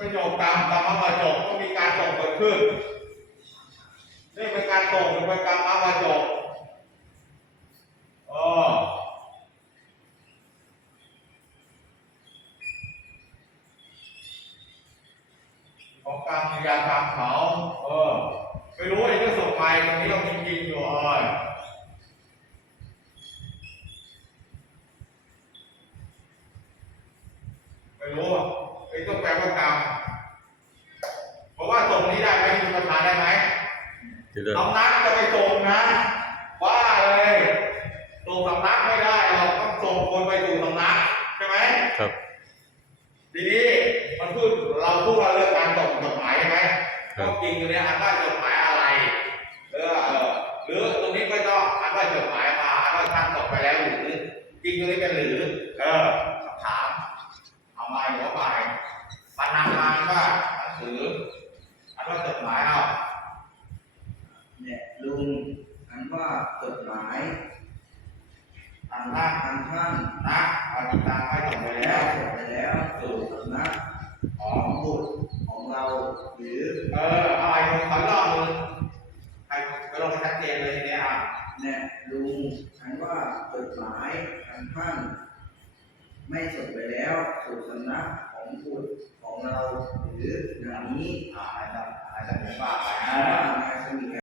ประโยคตามกรรมมาจบก็มีการส่งเกิดขึ้นนี่เป็นการส่งเป็นกรรมมาจบเออของกรรมยากรรมเขาเออไม่รู้ไอ้เรื่องส่งไปตรงนี้เราจริงๆอยู่เออไม่รู้อะ ไอ้ต้องแปลว่ากรรมเพราะว่าส่งนี้ได้ไหมคุณประธานได้ไหมเดี๋ยวเดี๋ยวสำนักจะไปส่งนะว่าเลยส่งสำนักไม่ได้เราต้องส่งคนไปสู่สำนักใช่ไหมครับ ทีนี้มันพูดเราพูดว่าเรื่องการส่งจดหมายใช่ไหมก็จริงอยู่เนี่ยอ่านว่าจดหมายอะไรเออเออหรือตรงนี้ไม่ต้องอ่านว่าจดหมายมาอ่านว่าท่านส่งไปแล้วหรือจริงตรงนี้เป็นหรือ เออคำถาม เอามาหัวไปปันนังมันว่าหนังสือ อันว่าจดหมายเอาเนี่ยลุงอันว่าจดหมายอันท่านอันท่านนะปฏิตามให้ส่งไปไปแล้แล้ววส่งไปแล้วสู่สำนักอ๋อของบุตรของเราหรือเออเอาไอ้คนขอรอบมึงให้ไปลงชัดเจนเลยทีเนี้ยอะเนี่ยลุงอันว่าจดหมายอันท่านไม่ส่งไปแล้วสู่สำนักของบุตรของเราหรืออย่างนี้อ่าอะไรจะอะไร